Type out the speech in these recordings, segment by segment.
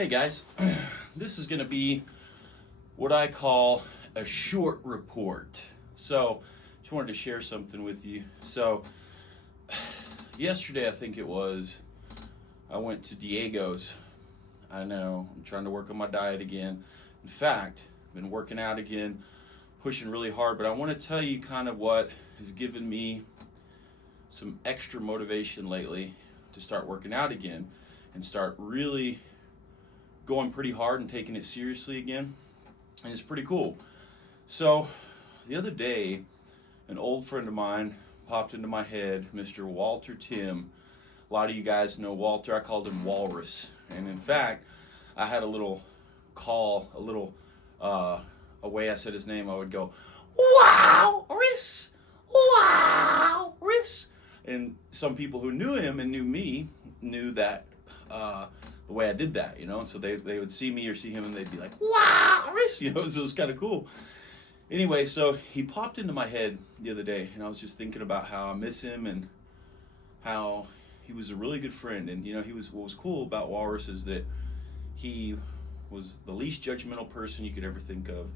Hey guys, this is going to be what I call a short report. So, just wanted to share something with you. So, yesterday I think it was, I went to Diego's. I know, I'm trying to work on my diet again. In fact, I've been working out again, pushing really hard, but I want to tell you kind of what has given me some extra motivation lately to start working out again and start really going pretty hard and taking it seriously again. And it's pretty cool. So the other day, an old friend of mine popped into my head, Mr. Walter Tim. A lot of you guys know Walter. I called him Walrus. And in fact, I had a little call, a way I said his name, I would go, Walrus, Walrus. And some people who knew him and knew me knew that the way I did that, so they would see me or see him and they'd be like, Walrus, so it was kind of cool. Anyway, so he popped into my head the other day and I was just thinking about how I miss him and how he was a really good friend. And what was cool about Walrus is that he was the least judgmental person you could ever think of,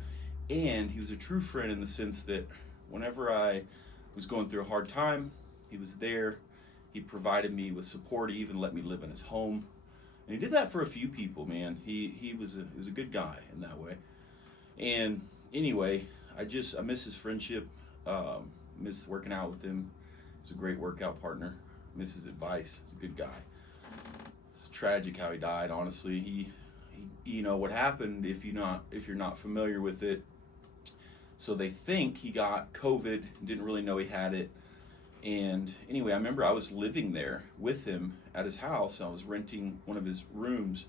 and he was a true friend in the sense that whenever I was going through a hard time, he was there. He provided me with support. He even let me live in his home. And he did that for a few people, man. He was a good guy in that way. And anyway, I miss his friendship. Miss working out with him. He's a great workout partner. Miss his advice. He's a good guy. It's tragic how he died, honestly. He what happened, if you're not familiar with it, so they think he got COVID, didn't really know he had it. And anyway, I remember I was living there with him at his house. I was renting one of his rooms.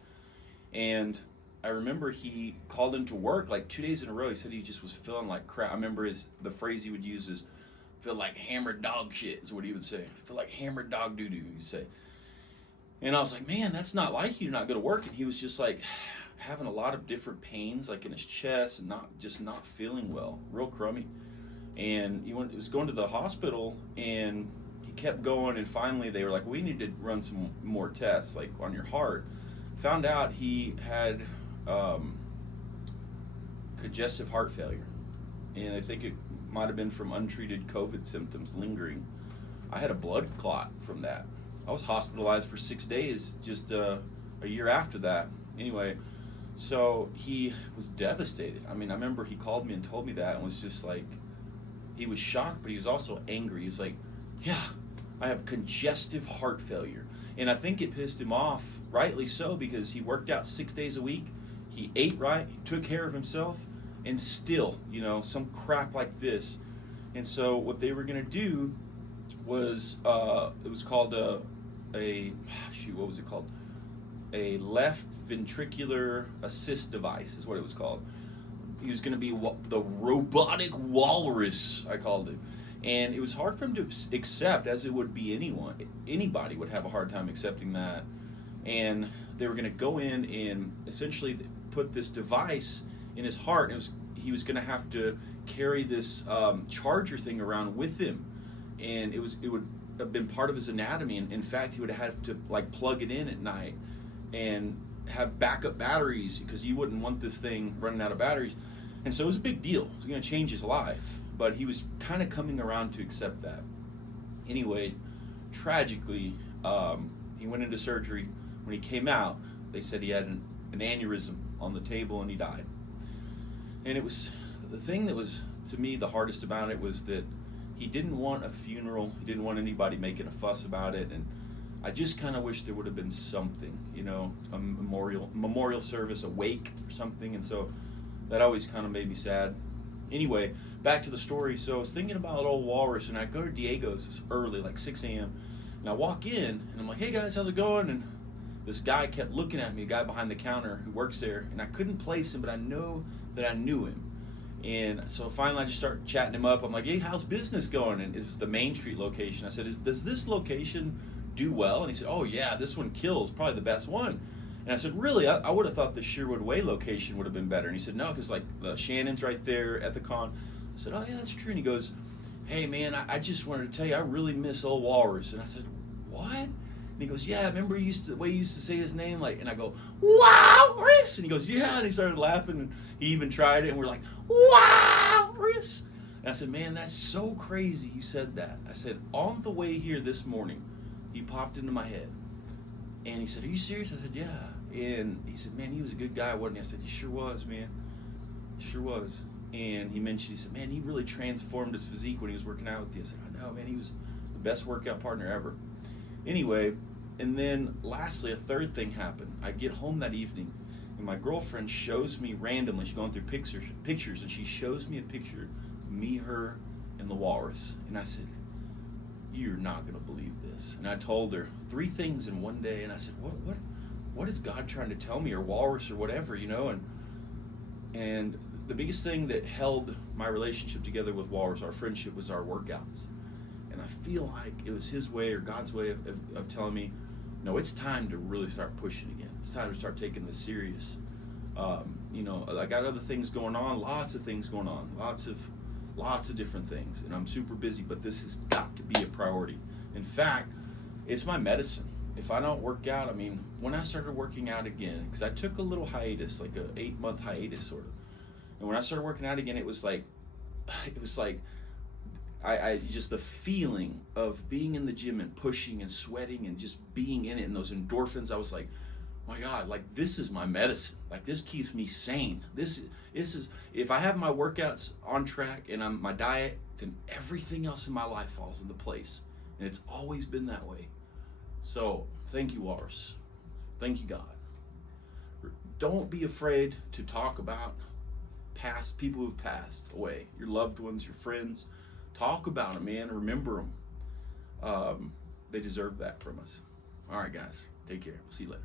And I remember he called into work like 2 days in a row. He said he just was feeling like crap. I remember the phrase he would use is, feel like hammered dog shit, is what he would say. Feel like hammered dog doo-doo, he'd say. And I was like, man, that's not like you to not go to work. And he was just like having a lot of different pains, like in his chest, and not feeling well, real crummy. And he was going to the hospital, and he kept going, and finally they were like, we need to run some more tests, like on your heart. Found out he had congestive heart failure, and I think it might have been from untreated COVID symptoms lingering. I had a blood clot from that. I was hospitalized for 6 days just a year after that. Anyway, so he was devastated. I mean, I remember he called me and told me that, and was just like, he was shocked, but he was also angry. He's like, yeah, I have congestive heart failure. And I think it pissed him off, rightly so, because he worked out 6 days a week. He ate right, he took care of himself, and still, some crap like this. And so what they were going to do was, it was called what was it called? A left ventricular assist device is what it was called. He was going to be the robotic walrus, I called it. And it was hard for him to accept, as it would be anybody would have a hard time accepting that. And they were going to go in and essentially put this device in his heart. And he was going to have to carry this charger thing around with him. And it would have been part of his anatomy. And in fact, he would have to plug it in at night and have backup batteries, because you wouldn't want this thing running out of batteries. And so it was a big deal. It was going to change his life. But he was kind of coming around to accept that. Anyway, tragically, he went into surgery. When he came out, they said he had an aneurysm on the table and he died. And it was the thing that was, to me, the hardest about it was that he didn't want a funeral. He didn't want anybody making a fuss about it. And I just kind of wish there would have been something, a memorial service, a wake or something. And so that always kind of made me sad. Anyway, back to the story. So I was thinking about old Walrus, and I go to Diego's early, like 6 a.m. And I walk in, and I'm like, hey guys, how's it going? And this guy kept looking at me, a guy behind the counter who works there, and I couldn't place him, but I know that I knew him. And so finally I just started chatting him up. I'm like, hey, how's business going? And it was the Main Street location. I said, does this location do well? And he said, oh yeah, this one kills, probably the best one. And I said, really? I would have thought the Sherwood Way location would have been better. And he said, no, because the Shannon's right there at the con. I said, oh yeah, that's true. And he goes, hey man, I just wanted to tell you, I really miss old Walrus. And I said, what? And he goes, yeah, remember the way you used to say his name? Like, and I go, Walrus! And he goes, yeah. And he started laughing, and he even tried it, and we're like, Walrus! And I said, man, that's so crazy you said that. I said, on the way here this morning, he popped into my head. And he said, are you serious? I said, yeah. And he said, man, he was a good guy, wasn't he? I said, he sure was, man. He sure was. And he mentioned, he said, man, he really transformed his physique when he was working out with you. I said, I know, man, he was the best workout partner ever. Anyway, and then lastly, a third thing happened. I get home that evening, and my girlfriend shows me randomly, she's going through pictures, and she shows me a picture of me, her, and the Walrus. And I said, you're not going to believe this. And I told her 3 things in one day, and I said, what is God trying to tell me, or Walrus, or whatever, you know? And the biggest thing that held my relationship together with Walrus, our friendship, was our workouts. And I feel like it was his way, or God's way of telling me, no, it's time to really start pushing again. It's time to start taking this serious. You know, I got other things going on, lots of things going on, lots of different things, and I'm super busy, but this has got to be a priority. In fact, it's my medicine. If I don't work out, I mean, when I started working out again, because I took a little hiatus, like a 8-month hiatus sort of, and when I started working out again, it was like I just the feeling of being in the gym and pushing and sweating and just being in it, and those endorphins, I was like, my God, like this is my medicine. Like this keeps me sane. This is, if I have my workouts on track and my diet, then everything else in my life falls into place. And it's always been that way. So thank you, Walrus. Thank you, God. Don't be afraid to talk about past people who've passed away, your loved ones, your friends. Talk about them, man. Remember them. They deserve that from us. All right, guys. Take care. We'll see you later.